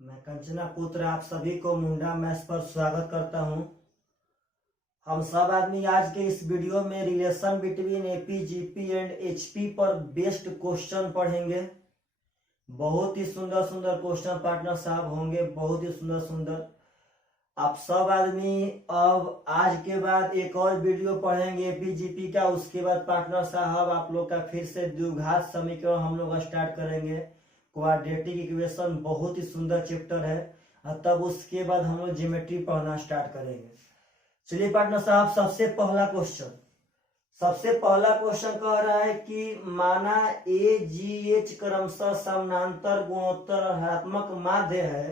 मैं कंचना पुत्र आप सभी को मुंडा मैथ्स पर स्वागत करता हूं। हम सब आदमी आज के इस वीडियो में relation between AP GP and HP पर बेस्ड क्वेश्चन पढ़ेंगे। बहुत ही सुंदर सुंदर क्वेश्चन पार्टनर साहब होंगे, बहुत ही सुंदर सुंदर। आप सब आदमी अब आज के बाद एक और वीडियो पढ़ेंगे एपी जीपी का, उसके बाद पार्टनर साहब आप लोग का फिर से द्विघात समीकरण हम लोग स्टार्ट करेंगे। क्वाड्रेटिक इक्वेशन बहुत ही सुंदर चैप्टर है, तब उसके बाद हम लोग ज्योमेट्री पढ़ना स्टार्ट करेंगे। चलिए पार्टनर साहब, सबसे पहला क्वेश्चन कह रहा है कि माना ए जी एच क्रमशः समानांतर गुणोत्तर ऋणात्मक माध्य है,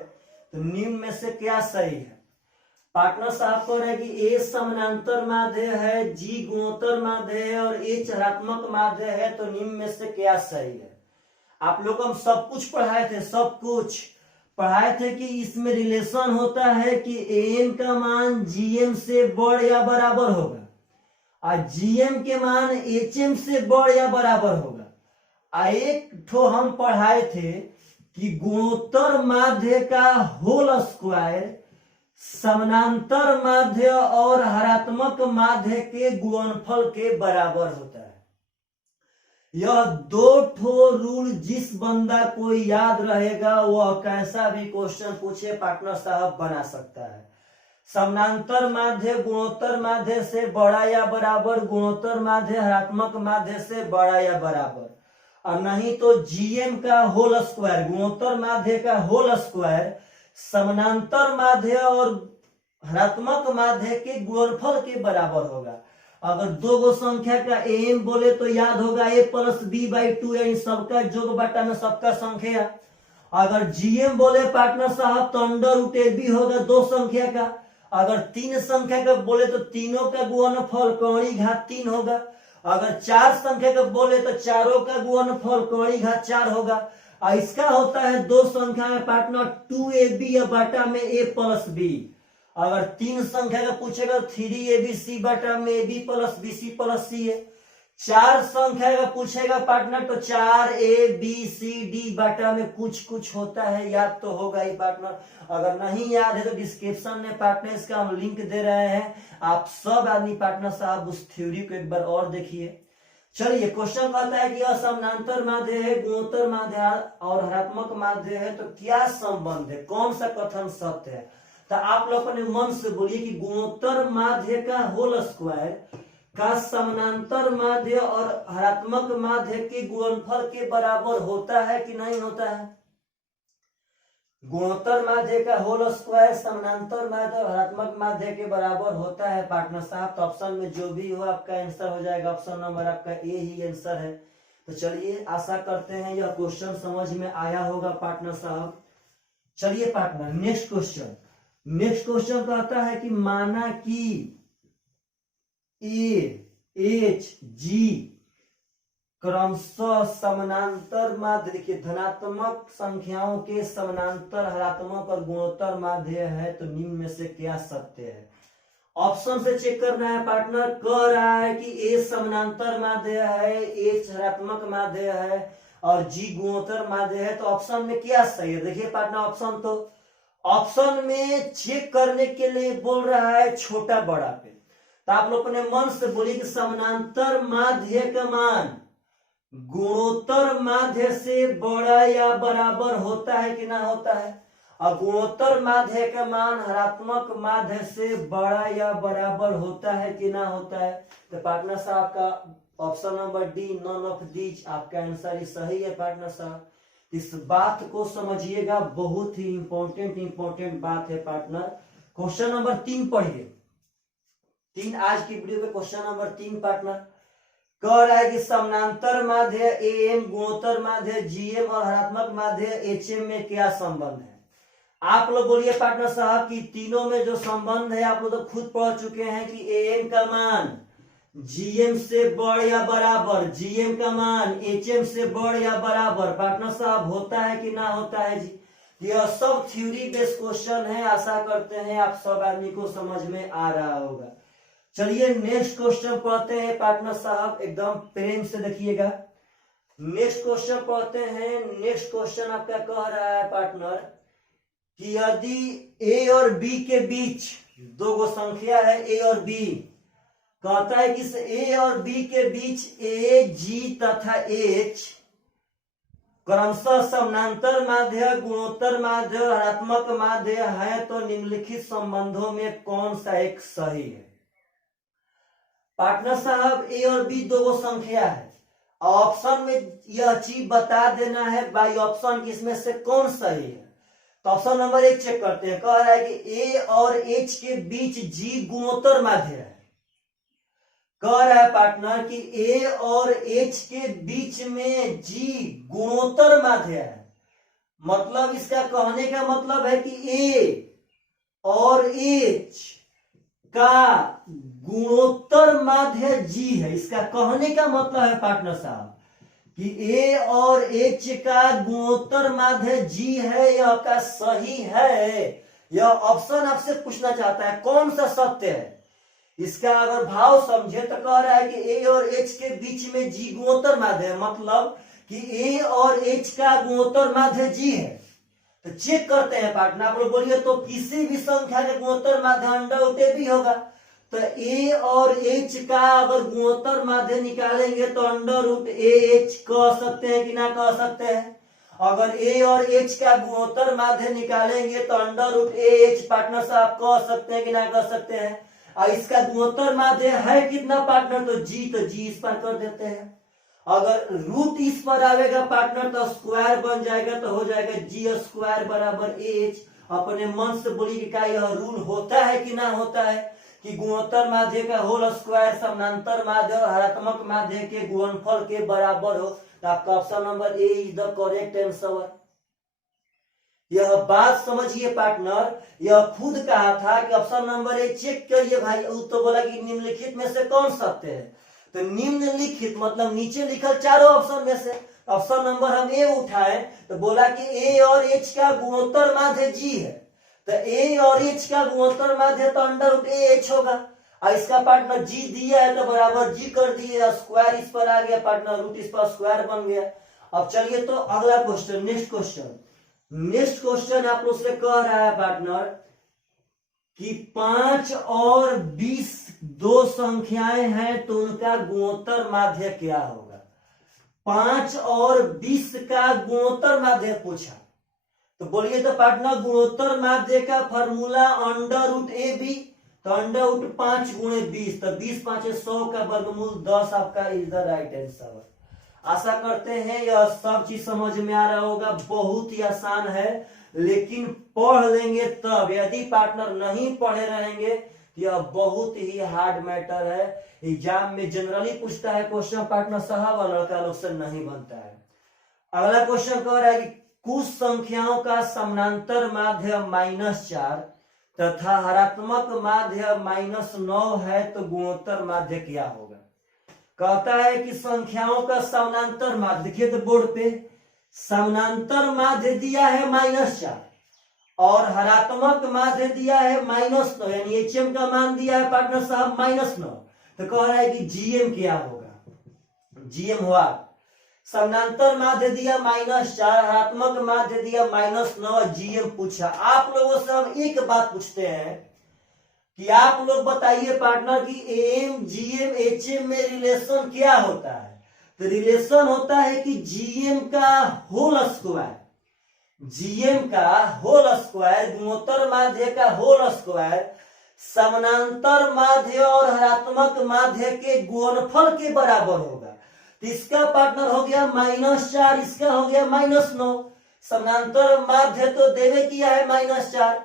तो निम्न में से क्या सही है। पार्टनर साहब कह रहे हैं कि ए समानांतर माध्य है, जी गुणोत्तर माध्य है और एच ऋणात्मक माध्य है, तो निम्न में से क्या सही है। आप लोग हम सब कुछ पढ़ाए थे, सब कुछ पढ़ाए थे कि इसमें रिलेशन होता है कि एम का मान जीएम से बड़ या बराबर होगा और जीएम के मान एचएम से बड़ या बराबर होगा। एक ठो हम पढ़ाए थे कि गुणोत्तर माध्य का होल स्क्वायर समानांतर माध्य और हरात्मक माध्य के गुणनफल के बराबर होता है। यह दो ठो रूल जिस बंदा को याद रहेगा वह कैसा भी क्वेश्चन पूछे पार्टनर साहब बना सकता है। समानांतर माध्य गुणोत्तर माध्य से बड़ा या बराबर, गुणोत्तर माध्य हरात्मक माध्य से बड़ा या बराबर, और नहीं तो जीएम का होल स्क्वायर, गुणोत्तर माध्य का होल स्क्वायर समानांतर माध्य और हरात्मक माध्य के गुणनफल के बराबर होगा। अगर दो गो संख्या का एम बोले तो याद होगा ए प्लस बी बाई टू, यानी सबका जोग बटा में सबका संख्या। अगर जीएम बोले पार्टनर साहब तो अंडर रूट ए बी होगा दो संख्या का। अगर तीन संख्या का बोले तो तीनों का गुणनफल कौड़ी घात 3 होगा। अगर चार संख्या का बोले तो चारों का गुणनफल कौड़ी घात 4 होगा। और इसका होता है दो संख्या में पार्टनर 2ab या बटा में a प्लस बी। अगर तीन संख्या का पूछेगा 3abc बटा में ab plus bc plus c है। चार संख्या का पूछेगा पार्टनर तो 4abcd बटा में कुछ कुछ होता है, याद तो होगा ही पार्टनर। अगर नहीं याद है तो डिस्क्रिप्शन में पार्टनर इसका हम लिंक दे रहे हैं, आप सब आदमी पार्टनर साहब उस थ्योरी को एक बार और देखिए। चलिए क्वेश्चन कहता है कि असमानांतर माध्य है, गुणोत्तर माध्य और हरात्मक माध्य है, तो क्या संबंध है, कौन सा कथन सत्य है। तो आप लोग अपने मन से बोलिए कि गुणोत्तर माध्य का होल स्क्वायर का समानांतर माध्य और हरात्मक माध्य के गुणनफल के बराबर होता है कि नहीं होता है। गुणोत्तर माध्य का होल स्क्वायर समानांतर माध्य और हरात्मक माध्य के बराबर होता है पार्टनर साहब। तो ऑप्शन में जो भी हो आपका आंसर हो जाएगा, ऑप्शन नंबर आपका ए ही आंसर है। तो चलिए आशा करते हैं यह क्वेश्चन समझ में आया होगा पार्टनर साहब। चलिए पार्टनर नेक्स्ट क्वेश्चन कहता है कि माना कि ए एच जी क्रमशः समानांतर माध्य, देखिए धनात्मक संख्याओं के समानांतर हरात्मक और गुणोत्तर माध्य है, तो निम्न में से क्या सत्य है। ऑप्शन से चेक करना है पार्टनर। कह रहा है कि ए समानांतर माध्य है, एच हरात्मक माध्य है और जी गुणोत्तर माध्य है, तो ऑप्शन में क्या सही है। देखिए पार्टनर ऑप्शन में चेक करने के लिए बोल रहा है छोटा बड़ा पे, तो आप लोग अपने मन से बोलिए कि समानांतर माध्य का मान गुणोत्तर माध्य से बड़ा या बराबर होता है कि ना होता है, और गुणोत्तर माध्य का मान हरात्मक माध्य से बड़ा या बराबर होता है कि ना होता है। तो पार्टनर साहब का option number D none of these आपका आंसर सही है पार्टनर साहब। इस बात को समझिएगा, बहुत ही इंपॉर्टेंट बात है पार्टनर। क्वेश्चन नंबर 3 पढ़िए। 3 आज की वीडियो में क्वेश्चन नंबर 3 पार्टनर कह रहा है कि समानांतर माध्य एएम गुणोत्तर माध्य जीएम और हरात्मक माध्य एचएम में क्या संबंध है। आप लोग बोलिए पार्टनर साहब कि तीनों में जो संबंध है आप लोग तो खुद पढ़ चुके हैं कि एएम का मान जीएम से बड़ या बराबर, जीएम का मान एचएम से बड़ या बराबर पार्टनर साहब होता है कि ना होता है जी। यह सब थ्योरी बेस्ड क्वेश्चन है, आशा करते हैं आप सब आदमी को समझ में आ रहा होगा। चलिए नेक्स्ट क्वेश्चन पढ़ते हैं पार्टनर साहब, एकदम प्रेम से देखिएगा। नेक्स्ट क्वेश्चन पढ़ते हैं। नेक्स्ट क्वेश्चन आपका कह रहा है पार्टनर कि यदि ए और बी के बीच दो गो संख्या है ए और बी, कहता है कि इस ए और बी के बीच ए जी तथा एच क्रमशः समानांतर माध्य, गुणोत्तर माध्य, ऋणात्मक माध्य है तो निम्नलिखित संबंधों में कौन सा एक सही है। पार्टनर साहब ए और बी दो गो संख्या है, ऑप्शन में यह चीज बता देना है बाई ऑप्शन कि इसमें से कौन सही है। तो ऑप्शन नंबर 1 चेक करते हैं। कह रहा है कि ए और एच के बीच जी गुणोत्तर माध्य है। कह रहा है पार्टनर कि ए और एच के बीच में जी गुणोत्तर माध्य है, मतलब इसका कहने का मतलब है कि ए और एच का गुणोत्तर माध्य जी है। इसका कहने का मतलब है पार्टनर साहब कि ए और एच का गुणोत्तर माध्य जी है, यह का सही है। यह ऑप्शन आपसे पूछना चाहता है कौन सा सत्य है। इसका अगर भाव समझे तो कह रहा है कि ए और एच के बीच में जी गुणोत्तर माध्य है, मतलब कि ए और एच का गुणोत्तर माध्य जी है। तो चेक करते हैं पार्टनर, आप लोग बोलिए तो किसी भी संख्या के गुणोत्तर माध्य अंडर रूट ए भी होगा। तो ए और एच का अगर गुणोत्तर माध्य निकालेंगे तो अंडर रूट ए एच कह सकते हैं कि ना कह सकते हैं। अगर ए और एच का गुणोत्तर माध्य निकालेंगे तो under root A H partner साहब कह सकते हैं कि ना कह सकते हैं। और इसका गुणोत्तर माध्य है कितना पार्टनर, तो जी इस पर कर देते हैं। अगर रूट इस पर आवेगा पार्टनर तो स्क्वायर बन जाएगा, तो हो जाएगा जी स्क्वायर बराबर एच। अपने मन से बोलिए कि क्या यह रूल होता है कि ना होता है कि गुणोत्तर माध्य का होल स्क्वायर समानांतर माध्य और हरात्मक माध्य के गुणनफल के बराबर हो। तो आपका option number A is the correct answer. यह बात समझिए पार्टनर, यह खुद कहा था कि ऑप्शन नंबर ए चेक करिए भाई, तो बोला कि निम्नलिखित में से कौन सत्य है। तो निम्नलिखित मतलब नीचे लिखल चारों ऑप्शन में से ऑप्शन नंबर हम ए उठाए तो बोला कि ए और एच का गुणोत्तर माध्य जी है। तो ए और एच का गुणोत्तर माध्य तो अंडर रूट ए एच होगा, और इसका पार्टनर जी दिया है तो बराबर जी कर दिए, स्क्वायर इस पर आ गया पार्टनर, रूट इस पर स्क्वायर बन गया। अब चलिए तो अगला क्वेश्चन, नेक्स्ट क्वेश्चन आप लोग से कह रहा है पार्टनर कि 5 और 20 दो संख्याएं हैं तो उनका गुणोत्तर माध्य क्या होगा। 5 और 20 का गुणोत्तर माध्य पूछा, तो बोलिए तो पार्टनर गुणोत्तर माध्य का formula under root A B, तो अंडर रूट 5 गुणे 20, तो 20 5 100 का वर्गमूल 10 आपका इज द राइट आंसर। आशा करते हैं यह सब चीज समझ में आ रहा होगा। बहुत ही आसान है, लेकिन पढ़ लेंगे तब। यदि पार्टनर नहीं पढ़े रहेंगे तो यह बहुत ही हार्ड मैटर है। एग्जाम में जनरली पूछता है क्वेश्चन पार्टनर साहब, और लड़का लोग से नहीं बनता है। अगला क्वेश्चन कह रहा है कि कुछ संख्याओं का समानांतर माध्य -4 तथा हरात्मक माध्य -9 है तो गुणोत्तर माध्य क्या होगा। कहता है कि संख्याओं का समानांतर माध्य, देखिए तो बोर्ड पे समानांतर माध्य दिया है -4 और हरात्मक माध्य दिया है -9, यानी एचएम का मान दिया है पार्टनर साहब -9। तो कह रहा है कि जीएम क्या होगा। जीएम हुआ समानांतर माध्य दिया -4, हरात्मक माध्य दिया -9, जीएम पूछा। आप लोगों से हम एक बात पूछते हैं कि आप लोग बताइए पार्टनर कि एम जीएम एचएम में रिलेशन क्या होता है। तो रिलेशन होता है कि जीएम का होल स्क्वायर, जीएम का होल स्क्वायर, गुणोत्तर माध्य का होल स्क्वायर समानांतर माध्य और हरात्मक माध्य के गुणनफल के बराबर होगा। तो इसका पार्टनर हो गया -4, इसका हो गया -9। समानांतर माध्य तो देवे किया है -4,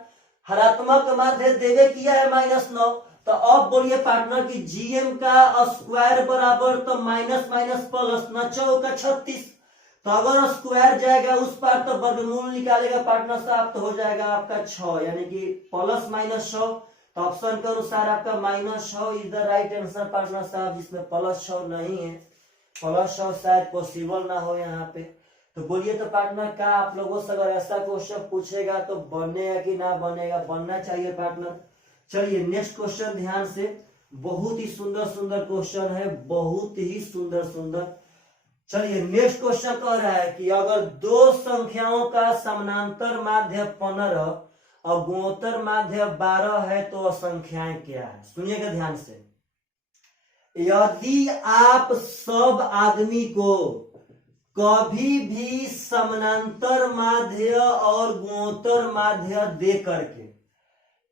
हरात्मक माध्य देवे किया है -9। तो अब बोलिए पार्टनर की जीएम का स्क्वायर बराबर तो माइनस प्लस 9 चौका 36। तो अगर स्क्वायर जाएगा उस पार तो वर्गमूल निकालेगा पार्टनर साहब, तो हो जाएगा आपका 6, यानी कि प्लस -6। तो ऑप्शन के अनुसार आपका -6 is the right answer partner साहब, जिसमें +6 नहीं है। +6 शायद पॉसिबल ना हो यहाँ पे। तो बोलिए तो पार्टनर का आप लोगों से अगर ऐसा क्वेश्चन पूछेगा तो बनेगा कि ना बनेगा, बनना चाहिए पार्टनर। चलिए नेक्स्ट क्वेश्चन ध्यान से, बहुत ही सुंदर क्वेश्चन है, बहुत ही सुंदर। चलिए नेक्स्ट क्वेश्चन कह रहा है कि अगर दो संख्याओं का समानांतर माध्य 15 और गुणोत्तर माध्य 12 है तो संख्याएं क्या है। सुनिएगा ध्यान से। यदि आप सब आदमी को कभी भी समानांतर माध्य और गुणोत्तर माध्य दे करके,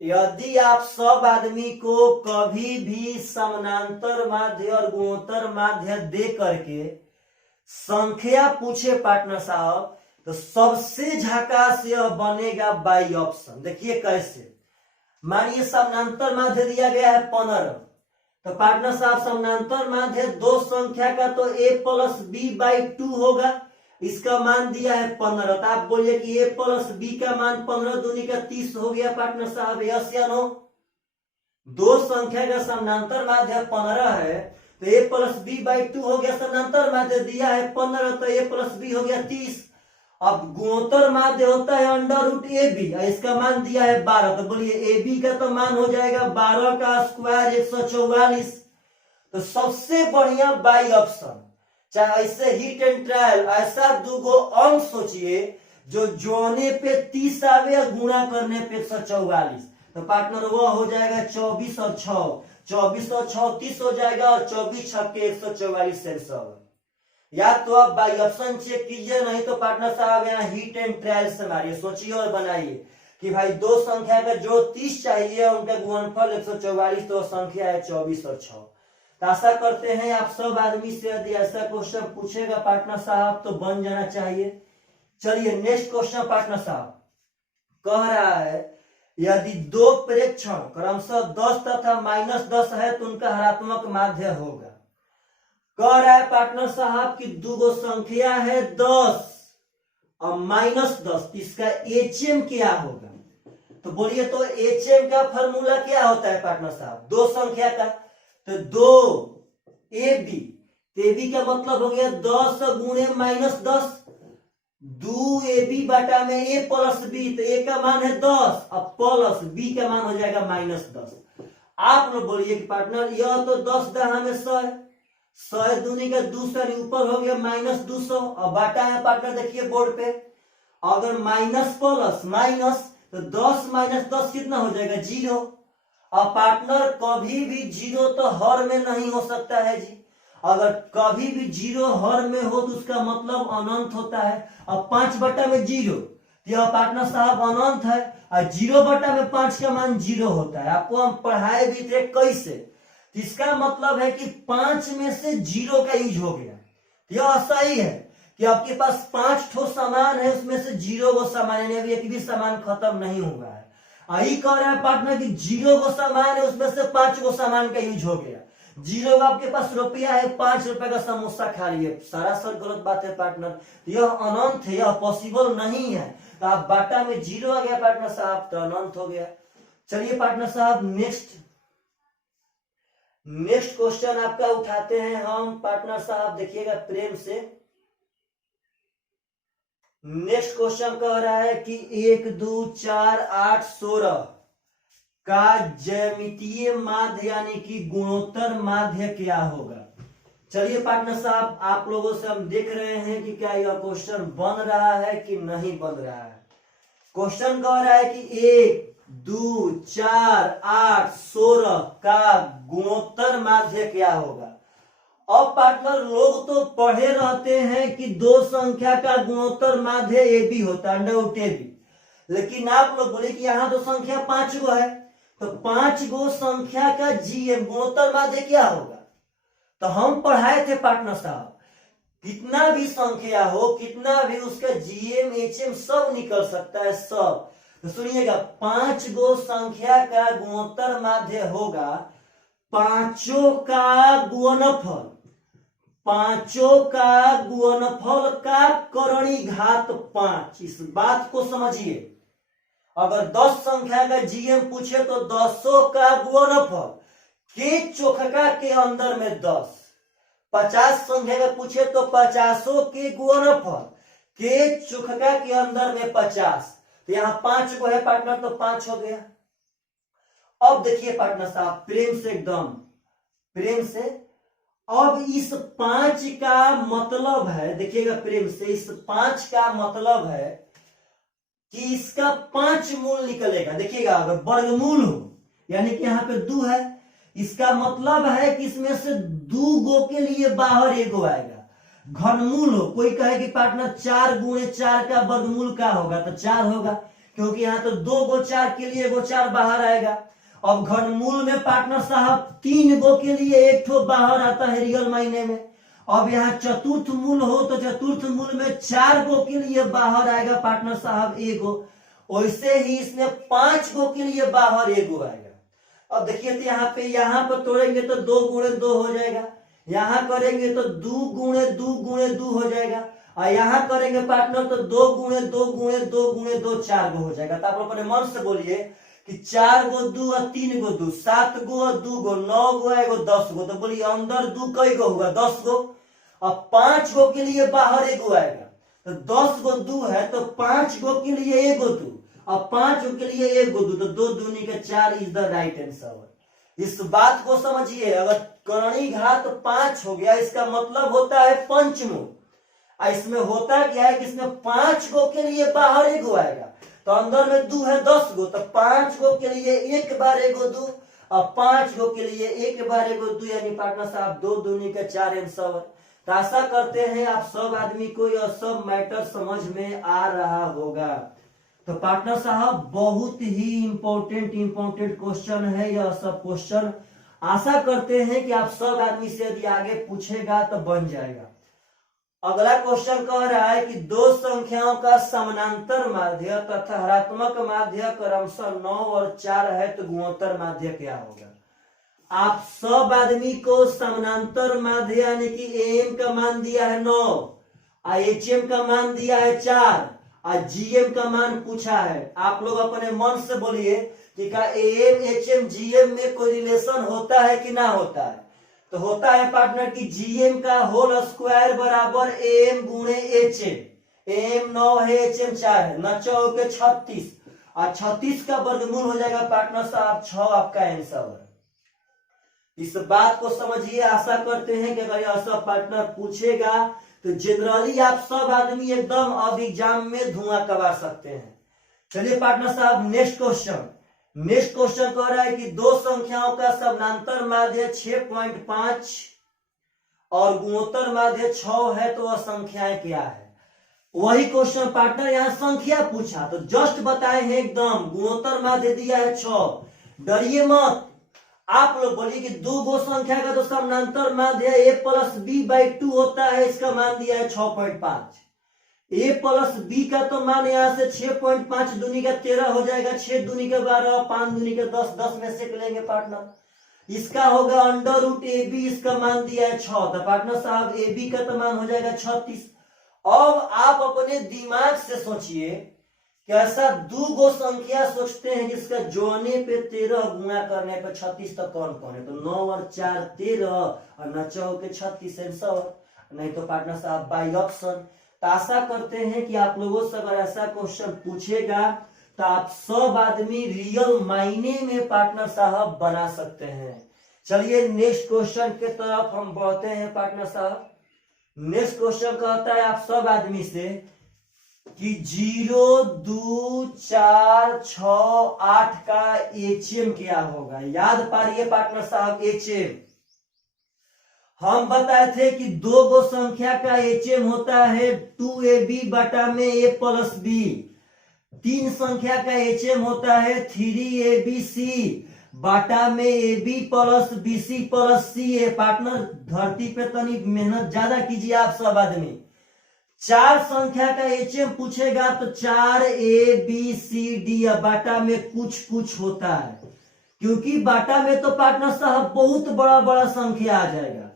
यदि आप सब आदमी को कभी भी समानांतर माध्य और गुणोत्तर माध्य दे करके संख्या पूछे पार्टनर साहब, तो सबसे झकास यह बनेगा बाई ऑप्शन। देखिए कैसे। मानिए समानांतर माध्य दिया गया है 15, तो पार्टनर साहब समानांतर माध्य दो संख्या का तो a प्लस बी बाई 2 होगा, इसका मान दिया है 15, तो आप बोलिए कि a प्लस बी का मान 15 दूनी का 30 हो गया पार्टनर साहब, यस या नो। दो संख्या का समानांतर माध्य 15 है तो a प्लस बी बाई 2 हो गया। समानांतर माध्य दिया है 15 तो a प्लस बी हो गया 30। अब गुणोत्तर माध्य होता है अंडर रूट ए बी, इसका मान दिया है 12, तो बोलिए ए बी का तो मान हो जाएगा 12 का स्क्वायर 144। तो सबसे बढ़िया बाई ऑप्शन, चाहे ऐसे हिट एंड ट्रायल, ऐसा दूगो अंक सोचिए जो जोड़ने पे 30 आवे या गुणा करने पे 144, तो पार्टनर वो हो जाएगा 24 और 6, 24 और 6 30 हो जाएगा और 24 छक्के 144 से 100। या तो आप बाई ऑप्शन चेक कीजिए, नहीं तो पार्टनर साहब यहाँ हिट एंड ट्रायल से मारिए, सोचिए और बनाइए कि भाई दो संख्या का जो 30 चाहिए उनका गुणनफल 144, तो संख्या है 24 और 6। तो आशा करते हैं आप सब आदमी से यदि ऐसा क्वेश्चन पूछेगा पार्टनर साहब तो बन जाना चाहिए। चलिए नेक्स्ट क्वेश्चन पार्टनर साहब कह रहा है यदि दो प्रेक्षण क्रमशः 10 तथा -10 है तो उनका हरात्मक माध्य होगा। कह रहा है पार्टनर साहब कि दूगो संख्या है 10 और -10, इसका एचएम क्या होगा। तो बोलिए तो एचएम का फॉर्मूला क्या होता है पार्टनर साहब, दो संख्या का, तो 2 AB, AB का मतलब हो गया 10 गुणे -10, 2 AB बटा में a प्लस बी, तो a का मान है 10 और प्लस b का मान हो जाएगा -10। आप लोग बोलिए कि पार्टनर यह तो 10 दहा में 100 है, 100 दूनी का 200 ऊपर हो गया -200 और बाटा है पार्टनर देखिए बोर्ड पे, अगर माइनस प्लस माइनस तो 10 -10 कितना हो जाएगा 0। और पार्टनर कभी भी 0 तो हर में नहीं हो सकता है जी, अगर कभी भी 0 हर में हो तो उसका मतलब अनंत होता है। और 5 बटा में 0 तो यह पार्टनर साहब अनंत है, और 0 बटा में 5 का मान 0 होता है। आपको हम पढ़ाए भी थे कैसे, इसका मतलब है कि 5 में से 0 का यूज हो गया। यह सही है कि आपके पास 5 ठो सामान है, उसमें से 0 गो सामान है, अभी एक भी सामान खत्म नहीं हुआ है। आई कह रहा है पार्टनर कि 0 गो सामान है, उसमें से 5 गो सामान का यूज हो गया। 0 का आपके पास रुपया है, 5 रुपए का समोसा खा लिए, सरासर गलत बात है पार्टनर, यह अनंत है, यह पॉसिबल नहीं है। तो आप बाटा में 0 आ गया पार्टनर साहब, तो अनंत हो गया। चलिए पार्टनर साहब नेक्स्ट क्वेश्चन आपका उठाते हैं हम पार्टनर साहब, देखिएगा प्रेम से। नेक्स्ट क्वेश्चन कह रहा है कि 1 2 4 8 16 का ज्यामितीय माध्य यानी कि गुणोत्तर माध्य क्या होगा। चलिए पार्टनर साहब आप लोगों से हम देख रहे हैं कि क्या यह क्वेश्चन बन रहा है कि नहीं बन रहा है। क्वेश्चन कह रहा है कि 1 2 4 8 16 का गुणोत्तर माध्य क्या होगा। अब पार्टनर लोग तो पढ़े रहते हैं कि दो संख्या का गुणोत्तर माध्य ए बी होता है, अंडर रूट ए बी, लेकिन आप लोग बोले कि यहाँ तो संख्या 5 गो है, तो 5 गो संख्या का जीएम गुणोत्तर माध्य क्या होगा। तो हम पढ़ाए थे पार्टनर साहब, कितना भी संख्या हो, कितना भी उसका जीएम एचएम सब निकल सकता है सब। तो सुनिएगा 5 गो संख्या का गुणोत्तर माध्य होगा पांचों का गुणनफल, पांचों का गुणनफल का करणी घात 5। इस बात को समझिए, अगर 10 संख्या का जीएम पूछे तो 10 का गुणनफल के चौखका के अंदर में 10, 50 संख्या का पूछे तो 50 के गुणनफल के चौखका के अंदर में 50, तो यहाँ 5 को है पार्टनर, तो 5 हो गया। अब देखिए पार्टनर साहब प्रेम से, एकदम प्रेम से, अब इस 5 का मतलब है, देखिएगा प्रेम से, इस 5 का मतलब है कि इसका 5 मूल निकलेगा। देखिएगा अगर वर्गमूल हो, यानी कि यहाँ पे 2 है, इसका मतलब है कि इसमें से 2 गो के लिए बाहर एगो आएगा। घनमूल हो, कोई कहे कि पार्टनर 4 गुणे 4 का वर्गमूल क्या होगा, तो 4 होगा, क्योंकि यहाँ तो 2 गो 4 के लिए एगो 4 बाहर आएगा। अब घनमूल में पार्टनर साहब 3 गो के लिए एक ठो बाहर आता है रियल मायने में। अब यहाँ चतुर्थ मूल हो तो चतुर्थ मूल में 4 गो के लिए बाहर आएगा पार्टनर साहब एगो। वैसे ही इसमें 5 गो के लिए बाहर एगो आएगा। अब देखिए तो यहाँ पे तोड़ेंगे तो 2 गुणे 2 हो जाएगा, यहाँ करेंगे तो 2 गुणे 2 गुणे 2 हो जाएगा, और यहाँ करेंगे पार्टनर तो 2 गुणे 2 गुणे 2 गुणे 2 4 गो हो जाएगा। तो आप अपने मन से बोलिए कि 4 गो 2 और 3 गो 2, 7 गो और 2 गो, 9 गो एगो 10 गो, तो बोलिए अंदर 2 कई गो होगा, 10 गो। अब 5 गो के लिए बाहर एगो आएगा, तो 10 गो 2 है तो 5 गो के लिए एगो 2, अब 5 गो के लिए एगो 2, तो 2 दूनी के 4 इज द राइट आंसर। इस बात को समझिए, अगर करणी घात 5 हो गया, इसका मतलब होता है पंचमूल। इसमें होता क्या है कि इसमें 5 गो के लिए बाहर एगो आएगा, तो अंदर में 2 है 10 गो, तो 5 गो के लिए एक बार एगो 2, और 5 गो के लिए एक बार एगो 2, यानी पार्टनर साहब 2 दूनी के 4 आंसर। तो आशा करते हैं आप सब आदमी को यह सब मैटर समझ में आ रहा होगा। तो पार्टनर साहब बहुत ही इंपॉर्टेंट क्वेश्चन है यह सब क्वेश्चन। आशा करते हैं कि आप सब आदमी से यदि आगे पूछेगा तो बन जाएगा। अगला क्वेश्चन कह रहा है कि 2 संख्याओं का समानांतर माध्य तथा हरात्मक माध्य क्रमशः 9 और 4 है, तो गुणोत्तर माध्य क्या होगा। आप सब आदमी को समानांतर माध्य यानी कि एम का मान दिया है 9, एच एम का मान दिया है 4, और जीएम का मान पूछा है। आप लोग अपने मन से बोलिए कि क्या एम एच एम जीएम में कोई रिलेशन होता है कि ना होता है। तो होता है पार्टनर की जीएम का होल स्क्वायर बराबर एम गुणे एच एम। एम 9 है, एच एम 4 है, 9 चौके 36, और 36 का वर्गमूल हो जाएगा पार्टनर साहब 6, आपका आंसर। इस बात को समझिए। आशा करते हैं कि अगर यह सब पार्टनर पूछेगा तो जनरली आप सब आदमी एकदम अब एग्जाम में धुआं करवा सकते हैं। चलिए पार्टनर साहब नेक्स्ट क्वेश्चन कह रहा है कि 2 संख्याओं का समानांतर माध्य 6.5 और गुणोत्तर माध्य 6 है, तो वह संख्याएं क्या है। वही क्वेश्चन पार्टनर यहाँ संख्या पूछा तो जस्ट बताए हैं एकदम, गुणोत्तर माध्य दिया है 6। डरिए मत, आप लोग बोलिए कि 2 गो संख्या का तो समानांतर माध्य a प्लस बी बाई 2 होता है, इसका मान दिया है 6.5। a प्लस बी का तो मान यहाँ से 6.5 दूनी का 13 हो जाएगा, 6 दूनी के 12, 5 दूनी के 10, 10 में से लेंगे पार्टनर। इसका होगा अंडर रूट ए बी, इसका मान दिया है 6, तो पार्टनर साहब ए बी का तो मान हो जाएगा 36। अब आप अपने दिमाग से सोचिए कि ऐसा 2 गो संख्या सोचते हैं जिसका जोड़ने पे 13 गुणा करने पे 36, तो कौन कौन है। तो 9 और 4 13, और 9 चौके 36 आंसर, नहीं तो पार्टनर साहब बाई ऑप्शन। तो आशा करते हैं कि आप लोगों से अगर ऐसा क्वेश्चन पूछेगा तो आप सब आदमी रियल मायने में पार्टनर साहब बना सकते हैं। चलिए नेक्स्ट क्वेश्चन के तरफ हम बढ़ते हैं पार्टनर साहब। नेक्स्ट क्वेश्चन कहता है आप सब आदमी से कि 0 2 4 6 8 का एचएम क्या होगा। याद पारिए पार्टनर साहब एचएम। हम बताए थे कि 2 गो संख्या का एचएम होता है 2ab बटा में a प्लस बी। 3 संख्या का एचएम होता है 3abc बटा में ab plus bc plus c। Partner धरती पे तनी मेहनत ज्यादा कीजिए आप सब आदमी। 4 संख्या का एचएम पूछेगा तो 4abcd बाटा में कुछ होता है, क्योंकि बाटा में तो पार्टनर साहब बहुत बड़ा संख्या आ जाएगा,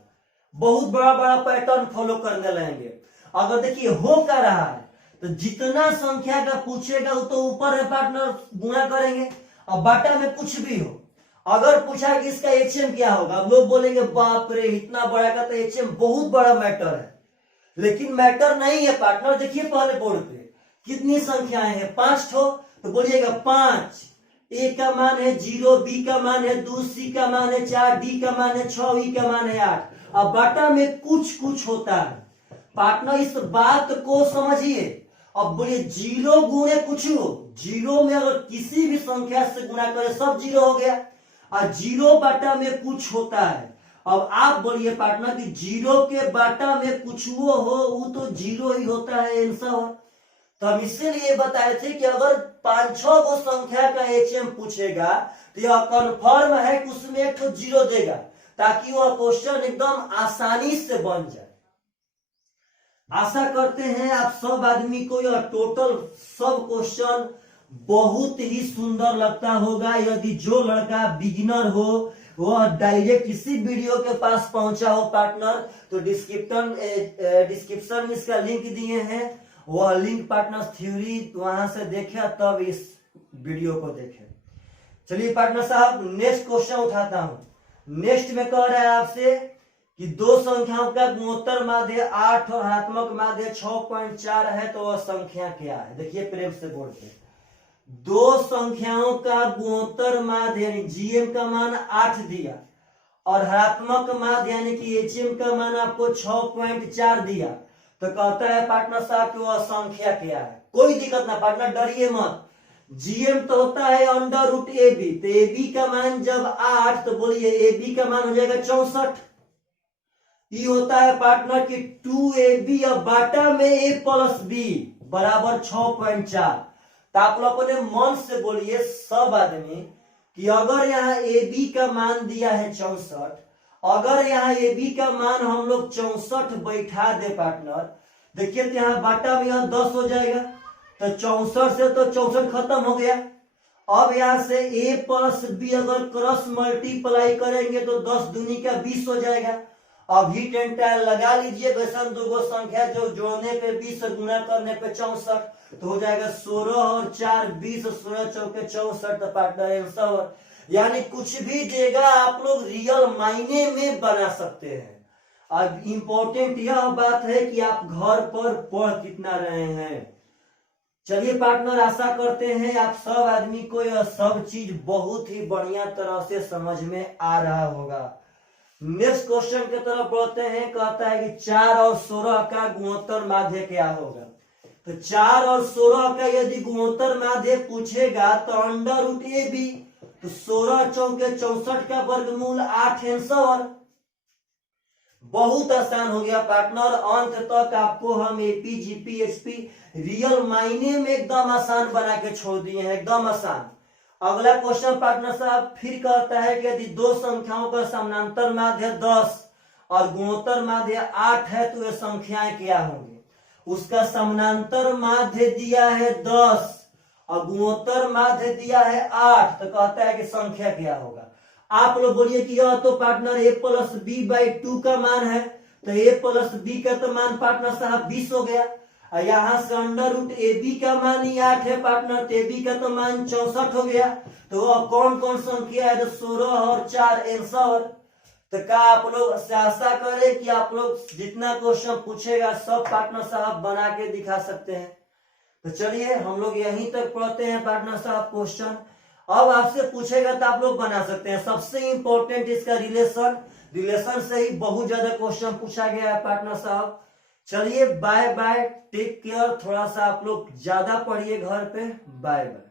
बहुत बड़ा पैटर्न फॉलो करने लगेंगे। अगर देखिए हो क्या रहा है तो जितना संख्या का पूछेगा वो तो ऊपर है पार्टनर गुणा करेंगे, और बाटा में कुछ भी हो। अगर पूछा कि इसका एचएम क्या होगा, लोग बोलेंगे बाप रे इतना बड़ा का तो एचएम बहुत बड़ा मैटर है, लेकिन मैटर नहीं है पार्टनर। देखिए पहले बोर्ड पे कितनी संख्याएं हैं, 5 ठो, तो बोलिएगा 5। ए का मान है 0, बी का मान है 2, सी का मान है 4, डी का मान है 6, ई का मान है 8। अब बटा में कुछ कुछ होता है। पार्टनर इस बात को समझिए। अब बोलिए जीरो गुणे कुछ, जीरो में अगर किसी भी संख्या से गुणा करे सब जीरो हो गया, और जीरो बटा में कुछ होता है। अब आप बोलिए पार्टनर कि जीरो के बटा में कुछ वो हो, वो तो जीरो ही होता है आंसर। तो हम इसीलिए बताए थे कि अगर 5-6 को संख्या का HM पूछेगा तो यह कन्फर्म है कि उसमें एक तो जीरो देगा, ताकि वह क्वेश्चन एकदम आसानी से बन जाए। आशा करते हैं आप सब आदमी को यह टोटल सब क्वेश्चन बहुत ही सुंदर लगता होगा। यदि जो लड़का बिगिनर हो वह डायरेक्ट इसी वीडियो के पास पहुंचा हो पार्टनर, तो डिस्क्रिप्शन में इसका लिंक दिए हैं, वह लिंक पार्टनर थ्योरी वहां से देखे तब इस वीडियो को देखे। चलिए पार्टनर साहब नेक्स्ट क्वेश्चन उठाता हूं। नेक्स्ट में कह रहा है आपसे कि दो संख्याओं का गुणोत्तर माध्य 8 और ऋणात्मक माध्य 6.4 है, तो वह संख्या क्या है? देखिए प्रेम से बोलते, दो संख्याओं का गुणोत्तर माध्य यानी GM का मान 8 दिया और ऋणात्मक माध्य यानी कि HM का मान आपको 6.4 दिया, तो कहता है पार्टनर साहब कि वह संख्या क्या है? कोई दिक्कत ना पार्टनर, डरिए मत। GM तो होता है √AB, तो AB का मान जब 8 तो बोलिए AB का मान हो जाएगा 64। ये होता है पार्टनर की 2AB और बाटा में A + B बराबर 6.4। तो आप लोग अपने मन से बोलिए सब आदमी कि अगर यहाँ AB का मान दिया है 64, अगर यहाँ AB का मान हम लोग 64 बैठा दे पार्टनर, देखिए तो यहाँ बाटा में यहाँ 10 हो जाएगा, तो 64 से तो 64 खत्म हो गया। अब यहाँ से A + B अगर क्रॉस मल्टीप्लाई करेंगे तो 10 दूनी का 20 हो जाएगा। अब हिट एंड टाइम लगा लीजिए, वैसे दो संख्या जो जोड़ने पे 20 और गुणा करने पे 64, तो हो जाएगा 16 और 4 20, 16 चौके 64, तो पार्टनर आंसर। यानी कुछ भी देगा आप लोग रियल मायने में बना सकते हैं। अब इंपॉर्टेंट यह बात है कि आप घर पर पढ़ कितना रहे हैं। चलिए पार्टनर आशा करते हैं आप सब आदमी को यह सब चीज बहुत ही बढ़िया तरह से समझ में आ रहा होगा। नेक्स्ट क्वेश्चन की तरफ बढ़ते हैं। कहता है कि 4 और 16 का गुणोत्तर माध्य क्या होगा? तो 4 और 16 का यदि गुणोत्तर माध्य पूछेगा तो √AB, तो 16 चौके 64 का वर्गमूल 8 आंसर। बहुत आसान हो गया पार्टनर। अंत तक आपको हम AP GP HP रियल मायने में एकदम आसान बना के छोड़ दिए हैं, एकदम आसान। अगला क्वेश्चन पार्टनर साहब फिर कहता है कि यदि दो संख्याओं का समानांतर माध्य 10 और गुणोत्तर माध्य 8 है तो ये संख्याएं क्या होंगी? उसका समानांतर माध्य दिया है 10 और गुणोत्तर माध्य दिया है 8, तो कहता है कि संख्या क्या होगा? आप लोग बोलिए कि यह तो पार्टनर A + B/2 का मान है, तो A + B का तो मान पार्टनर साहब 20 हो गया, और यहाँ से √AB का मान ही 8 है पार्टनर, तो AB का तो मान 64 हो गया। तो वह कौन कौन संख्या है? तो 16 और 4 आंसर। तो क्या आप लोग से आशा करें कि आप लोग जितना क्वेश्चन पूछेगा सब पार्टनर साहब बना के दिखा सकते हैं। तो चलिए हम लोग यहीं तक पढ़ते हैं पार्टनर साहब क्वेश्चन। अब आपसे पूछेगा तो आप लोग बना सकते हैं। सबसे इंपॉर्टेंट इसका रिलेशन से ही बहुत ज्यादा क्वेश्चन पूछा गया है पार्टनर साहब। चलिए बाय बाय, टेक केयर। थोड़ा सा आप लोग ज्यादा पढ़िए घर पे। Bye bye.